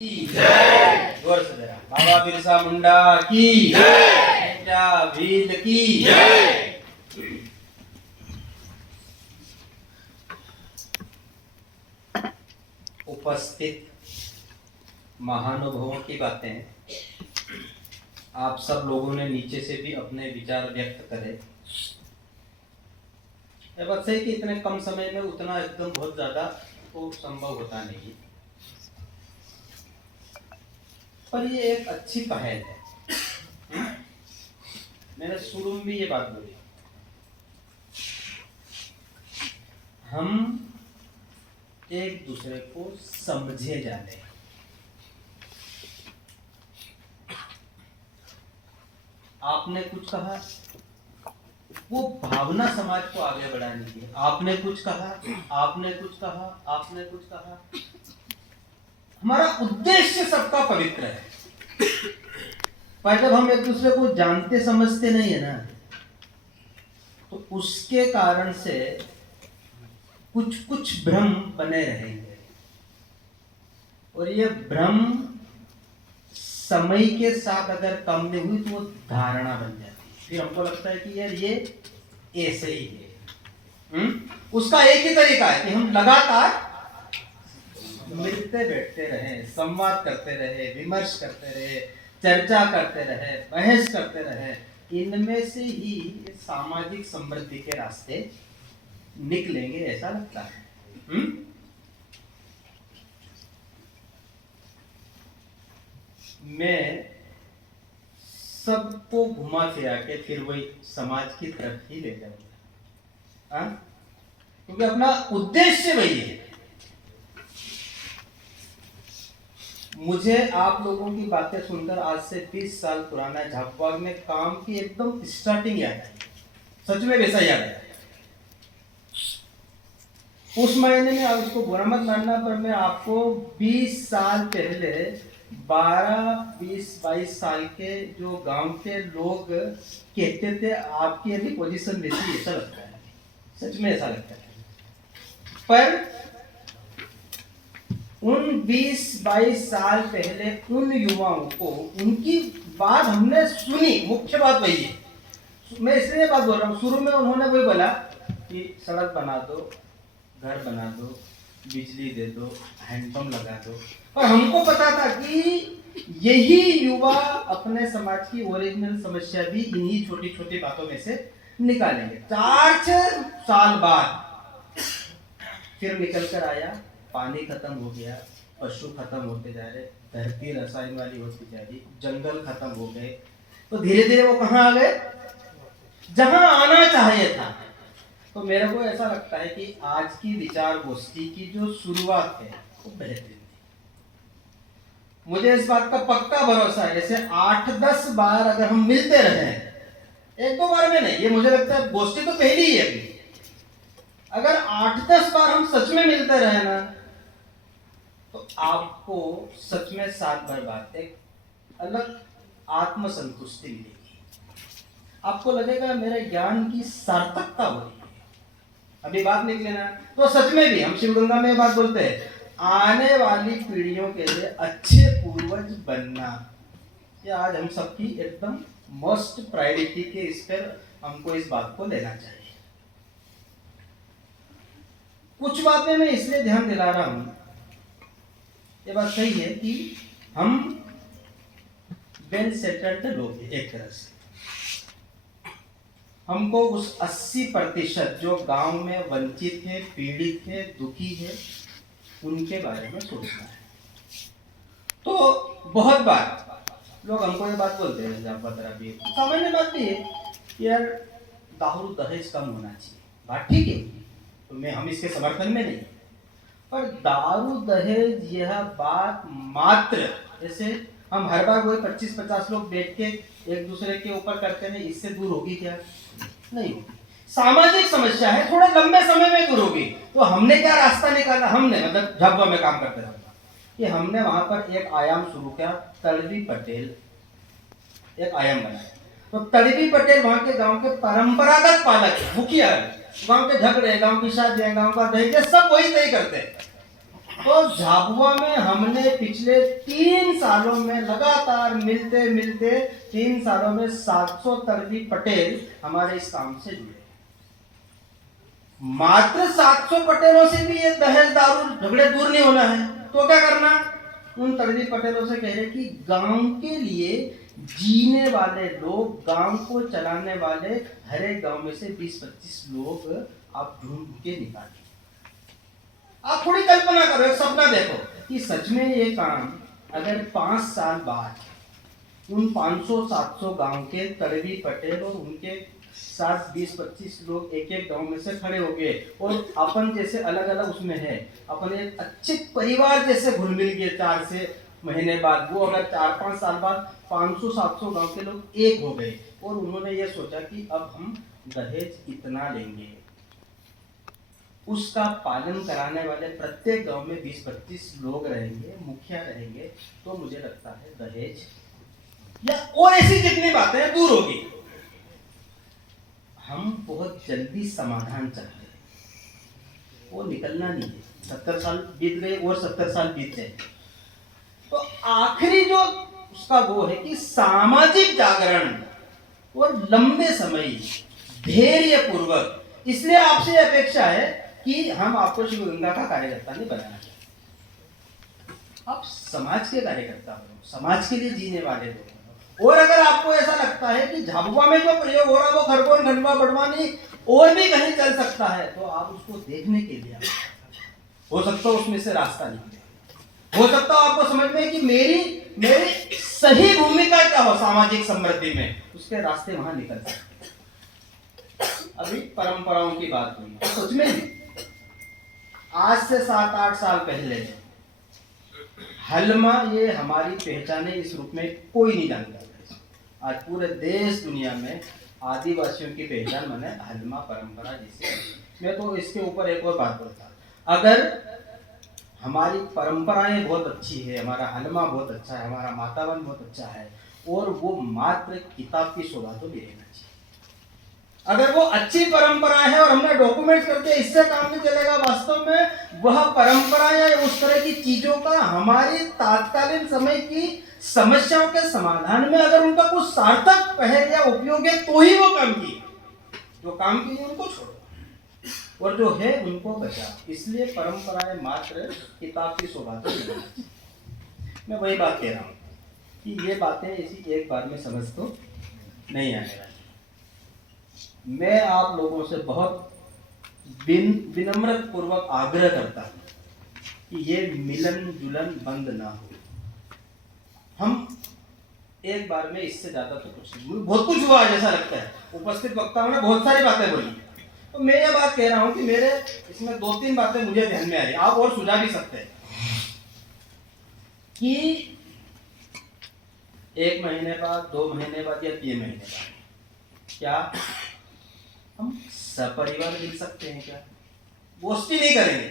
जय। जोर से जरा। बाबा बिरसा मुंडा की जय। बेटा भील की जय। उपस्थित महानुभावों की बातें आप सब लोगों ने नीचे से भी अपने विचार व्यक्त करे। ये बात सही कि इतने कम समय में उतना एकदम बहुत ज्यादा तो संभव होता नहीं, पर ये एक अच्छी पहल है। मैंने शुरू में भी ये बात बोली, हम एक दूसरे को समझे जाने। आपने कुछ कहा, वो भावना समाज को आगे बढ़ाने की। आपने कुछ कहा, आपने कुछ कहा, आपने कुछ कहा, हमारा उद्देश्य सबका पवित्र है। पर जब हम एक दूसरे को जानते समझते नहीं है ना, तो उसके कारण से कुछ कुछ भ्रम बने रहेंगे, और ये भ्रम समय के साथ अगर कम नहीं हुई तो वो धारणा बन जाती है। फिर हमको लगता है कि यार ये ऐसे ही है। उसका एक ही तरीका है कि हम लगातार मिलते बैठते रहे, संवाद करते रहे, विमर्श करते रहे, चर्चा करते रहे, बहस करते रहे। इनमें से ही सामाजिक समृद्धि के रास्ते निकलेंगे, ऐसा लगता है। मैं सबको घुमा फिरा के फिर वही समाज की तरफ ही ले जाऊंगा, क्योंकि अपना उद्देश्य वही है। मुझे आप लोगों की बातें सुनकर आज से 20 साल पुराना झाबुआ में काम की एकदम स्टार्टिंग याद आई। सच में वैसा याद आया। उस महीने में, आप उसको बुरा मत मानना, पर मैं आपको 20 साल पहले 12, 20, 22 साल के जो गांव के लोग कहते थे आपकी अभी पोजीशन वैसी, ऐसा लगता है। सच में ऐसा लगता है। पर उन 20-22 साल पहले उन युवाओं को उनकी बात हमने सुनी। मुख्य बात वही है। मैं इसलिए बात बोल रहा हूँ, शुरू में उन्होंने वही बोला कि सड़क बना दो, घर बना दो, बिजली दे दो, हैंडपंप लगा दो। और हमको पता था कि यही युवा अपने समाज की ओरिजिनल समस्या भी इन्हीं छोटी छोटी बातों में से निकालेंगे। 4-6 साल बाद फिर निकल कर आया, पानी खत्म हो गया, पशु खत्म होते जा रहे, धरती रसायन वाली होती जा रही, जंगल खत्म हो गए, तो धीरे धीरे वो कहाँ आ गए, जहां आना चाहिए था। तो मेरे को ऐसा लगता है कि आज की विचार गोष्ठी की जो शुरुआत है वो बेहतरीन थी। मुझे इस बात का पक्का भरोसा है, ऐसे 8-10 बार अगर हम मिलते रहे, 1-2 बार में नहीं, ये मुझे लगता है गोष्ठी तो पहली ही है अभी। अगर 8-10 बार हम सच में मिलते रहे ना, तो आपको सच में 7 बार बाद एक अलग आत्मसंतुष्टि मिलेगी। आपको लगेगा मेरे ज्ञान की सार्थकता हो रही है। अभी बात निकले ना, तो सच में भी हम शिवगंगा में बात बोलते हैं, आने वाली पीढ़ियों के लिए अच्छे पूर्वज बनना, ये आज हम सबकी एकदम मोस्ट प्रायोरिटी के इस पर हमको इस बात को लेना चाहिए। कुछ बातें मैं इसलिए ध्यान दिला रहा हूं, ये बात सही है कि हम वेल सेटल्ड लोग हैं एक तरह से। हमको उस 80% जो गांव में वंचित है, पीड़ित है, दुखी है, उनके बारे में सोचना है। तो बहुत बार लोग हमको ये बात बोलते हैं, सामान्य बात भी है यार, दारू दहेज कम होना चाहिए। बात ठीक है, तो हम इसके समर्थन में नहीं, पर दारू दहेज यह बात मात्र, जैसे हम हर बार वही 25-50 लोग बैठ के एक दूसरे के ऊपर करते हैं, इससे दूर होगी क्या? नहीं होगी। सामाजिक समस्या है, थोड़े लंबे समय में दूर होगी। तो हमने क्या रास्ता निकाला, हमने मतलब झाबुआ में काम करते रहा कि हमने वहां पर एक आयाम शुरू किया, तड़वी पटेल एक आयाम बनाया। तो तड़वी पटेल वहां के गांव के परंपरागत पालक मुखिया है। गांव के झगड़े, गांव की शादियां, गांव का दहेज, सब वही तय करते हैं। तो झाबुआ में हमने पिछले 3 सालों में लगातार मिलते मिलते 3 सालों में 700 तर्दी पटेल हमारे इस काम से जुड़े। मात्र 700 पटेलों से भी ये दहेज दारू झगड़े दूर नहीं होना है, तो क्या करना? उन तर्दी पटेलों से कह रहे कि गांव के लिए जीने वाले लोग, गांव को चलाने वाले हर एक गांव में से 20-25 लोग आप ढूंढ के निकालिए। आप थोड़ी कल्पना करो, एक सपना देखो कि सच में ये काम अगर 5 साल बाद उन 500-700 गांव के तड़वी पटेल और उनके साथ 20-25 लोग एक एक गांव में से खड़े हो गए और अपन जैसे अलग अलग उसमें है, अपन एक अच्छे परिवार जैसे घुल मिल गए 4 से महीने बाद, वो अगर 4-5 साल बाद 500-700 गांव के लोग एक हो गए और उन्होंने ये सोचा कि अब हम दहेज इतना लेंगे, उसका पालन कराने वाले प्रत्येक गांव में 20-25 लोग रहेंगे, मुखिया रहेंगे, तो मुझे लगता है दहेज या और ऐसी जितनी बातें हैं दूर होगी। हम बहुत जल्दी समाधान चाहते हैं, वो निकलना नहीं है। 70 साल बीत गए और 70 साल बीत गए, तो आखिरी जो उसका वो है कि सामाजिक जागरण और लंबे समय धैर्य पूर्वक। इसलिए आपसे अपेक्षा है कि हम आपको शिव गंगा का कार्यकर्ता नहीं बनाना चाहते, आप समाज के कार्यकर्ता हो, समाज के लिए जीने वाले लोग। और अगर आपको ऐसा लगता है कि झाबुआ में जो प्रयोग हो रहा है वो खरगोन, खंडवा, बड़वानी और भी कहीं चल सकता है, तो आप उसको देखने के लिए हो सकता है उसमें से रास्ता निकले, हो सकता है आपको समझ में कि मेरी सही भूमिका क्या हो सामाजिक समृद्धि में, उसके रास्ते वहां निकल सकते। अभी परंपराओं की बात हुई, तो सच में आज से 7-8 साल पहले हलमा ये हमारी पहचाने इस रूप में कोई नहीं जानता था। आज पूरे देश दुनिया में आदिवासियों की पहचान माने हलमा परंपरा जिसे। मैं तो इसके ऊपर एक और बात बोलता, अगर हमारी परंपराएं बहुत अच्छी है, हमारा हलमा बहुत अच्छा है, हमारा वातावरण बहुत अच्छा है, और वो मात्र किताब की सौगातों भी रहना चाहिए। अगर वो अच्छी परंपरा है और हमने डॉक्यूमेंट करके इससे काम नहीं चलेगा, वास्तव में वह परंपरा या उस तरह की चीजों का हमारी तात्कालीन समय की समस्याओं के समाधान में अगर उनका कुछ सार्थक पहल या उपयोग है तो ही वो काम की, जो काम की नहीं उनको छोड़ो और जो है उनको बचाओ। इसलिए परंपराएं मात्र किताब की सौगातों में। मैं वही बात कह रहा हूँ कि ये बातें ऐसी एक बार में समझ तो नहीं आने वाली। मैं आप लोगों से बहुत विनम्र पूर्वक आग्रह करता हूं कि ये मिलन जुलन बंद ना हो। हम एक बार में इससे ज्यादा तो कुछ नहीं, बहुत कुछ हुआ जैसा लगता है, उपस्थित वक्ताओं ने बहुत सारी बातें बोली, तो मैं ये बात कह रहा हूं कि मेरे इसमें 2-3 बातें मुझे ध्यान में आ रही, आप और सुझा भी सकते हैं कि 1 महीने बाद, 2 महीने बाद या 3 महीने बाद क्या हम सपरिवार मिल सकते हैं? क्या गोष्ठी नहीं करेंगे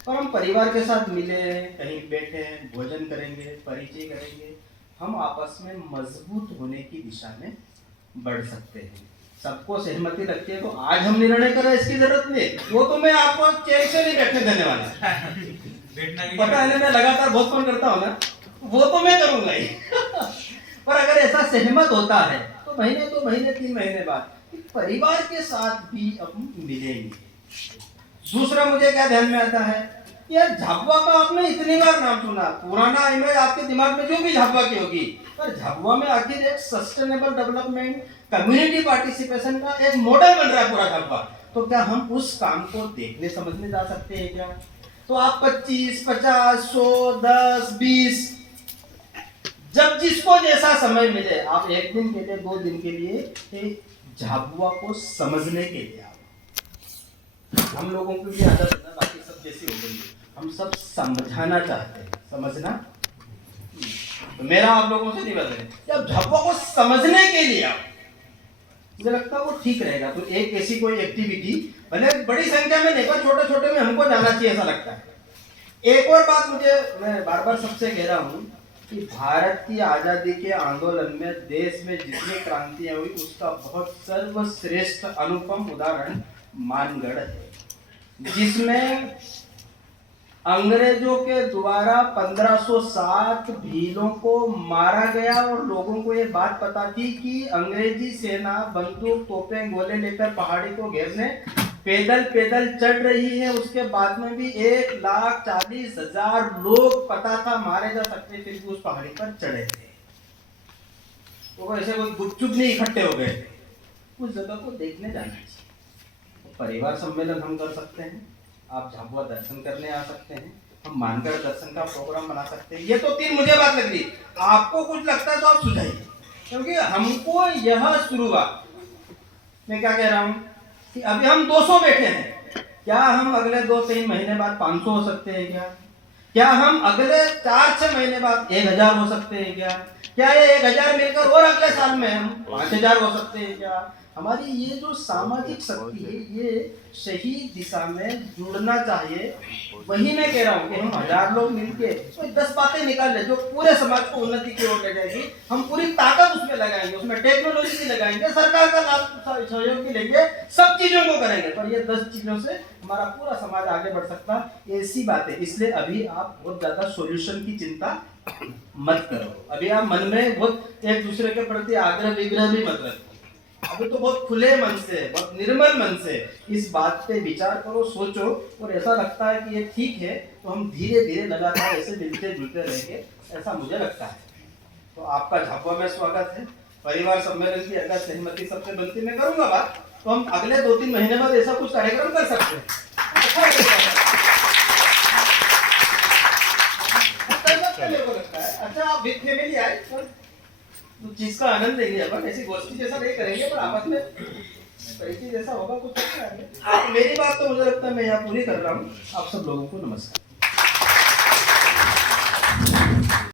पर हम परिवार के साथ मिले, कहीं बैठे, भोजन करेंगे, परिचय करेंगे, हम आपस में मजबूत होने की दिशा में बढ़ सकते हैं। सबको सहमति रखती है तो आज हम निर्णय करें, इसकी जरूरत नहीं, वो तो मैं आपको चेयर से नहीं बैठने देने वाला। पता है मैं लगातार बहुत फोन करता हूँ ना, वो तो मैं करूंगा ही पर अगर ऐसा सहमत होता है तो महीने, 2 महीने, 3 महीने बाद परिवार के साथ भी हम मिलेंगे। दूसरा मुझे क्या ध्यान में आता है, यार झाबुआ का आपने इतनी बार नाम सुना, पुराना इमेज आपके दिमाग में जो भी झाबुआ की होगी, पर झाबुआ में आखिर एक सस्टेनेबल डेवलपमेंट, कम्युनिटी पार्टिसिपेशन का एक मॉडल बन रहा है पूरा झाबुआ, तो क्या हम उस काम को देखने समझने जा सकते हैं क्या? तो आप 25, 50, 100, 10, 20 जब जिसको जैसा समय मिले, आप 1 दिन के लिए, 2 दिन के लिए झाबुआ को समझने के लिए हम लोगों की भी आदत है, बाकी सब जैसी हो गई, हम सब समझाना चाहते हैं, समझना तो मेरा आप लोगों से निवेदन है जब झाबुआ को समझने के लिए आप, मुझे लगता है वो ठीक रहेगा। तो एक ऐसी कोई एक्टिविटी भले बड़ी संख्या में नहीं पर छोटे छोटे में हमको जाना चाहिए ऐसा लगता है। एक और बात मैं बार बार सबसे कह रहा हूँ कि भारत की आजादी के आंदोलन में देश में जितनी क्रांतियां हुई उसका बहुत सर्वश्रेष्ठ अनुपम उदाहरण मानगढ़ है, जिसमें अंग्रेजों के द्वारा 1560 भीलों को मारा गया और लोगों को ये बात पता थी कि अंग्रेजी सेना बंदूक तोपें गोले लेकर पहाड़ी को घेरने पैदल पैदल चढ़ रही है। उसके बाद में भी 1,40,000 लोग पता था मारे जा सकते, फिर भी उस पहाड़ी पर चढ़े थे। तो ऐसे कोई गुपचुप नहीं इकट्ठे हो गए थे। उस जगह को देखने जाना चाहिए। परिवार सम्मेलन हम कर सकते हैं, आप झाबुआ दर्शन करने आ सकते हैं, हम मानगढ़ दर्शन का प्रोग्राम बना सकते हैं। ये तो 3 मुझे बात लग रही, आपको कुछ लगता है तो आप सुझाइए, क्योंकि हमको यह शुरुआत, मैं क्या कह रहा हूँ कि अभी हम 200 बैठे हैं, क्या हम अगले 2-3 महीने बाद 500 हो सकते हैं क्या हम अगले 4-6 महीने बाद 1000 हो सकते हैं क्या ये 1000 मिलकर और अगले साल में हम 5000 हो सकते हैं क्या? हमारी ये जो सामाजिक शक्ति है ये सही दिशा में जुड़ना चाहिए। वही मैं कह रहा हूँ कि हम 1000 लोग मिलके तो 10 बातें निकाल ले जो पूरे समाज को उन्नति की ओर ले जाएगी। हम पूरी ताकत उसमें लगाएंगे, उसमें टेक्नोलॉजी भी लगाएंगे, सरकार का लाभ सहयोग भी लेंगे, सब चीजों को करेंगे, पर ये 10 चीजों से हमारा पूरा समाज आगे बढ़ सकता है। ऐसी बातें, इसलिए अभी आप बहुत ज्यादा सॉल्यूशन की चिंता मत करो। अभी आप मन में बहुत एक दूसरे के प्रति आग्रह विग्रह भी मत रखो। अभी तो बहुत खुले मन से, बहुत निर्मल मन से इस बात पे विचार करो, सोचो, और ऐसा लगता है कि ये ठीक है तो हम धीरे धीरे लगातार ऐसे मिलते जुलते रहेंगे, ऐसा मुझे लगता है। तो आपका झाबुआ में स्वागत है। परिवार सम्मेलन की अगर सहमति सबसे बनती मैं करूंगा बात, तो हम अगले 2-3 महीने बाद ऐसा कुछ कार्यक्रम कर सकते हैं। मेरे को लगता है अच्छा, आप विद फैमिली आए तो चीज का आनंद लेंगे। अपन ऐसी गोष्ठी जैसा नहीं करेंगे, पर आपस में परिचय जैसा होगा कुछ। मेरी बात तो मुझे लगता है मैं यहाँ पूरी कर रहा हूँ। आप सब लोगों को नमस्कार।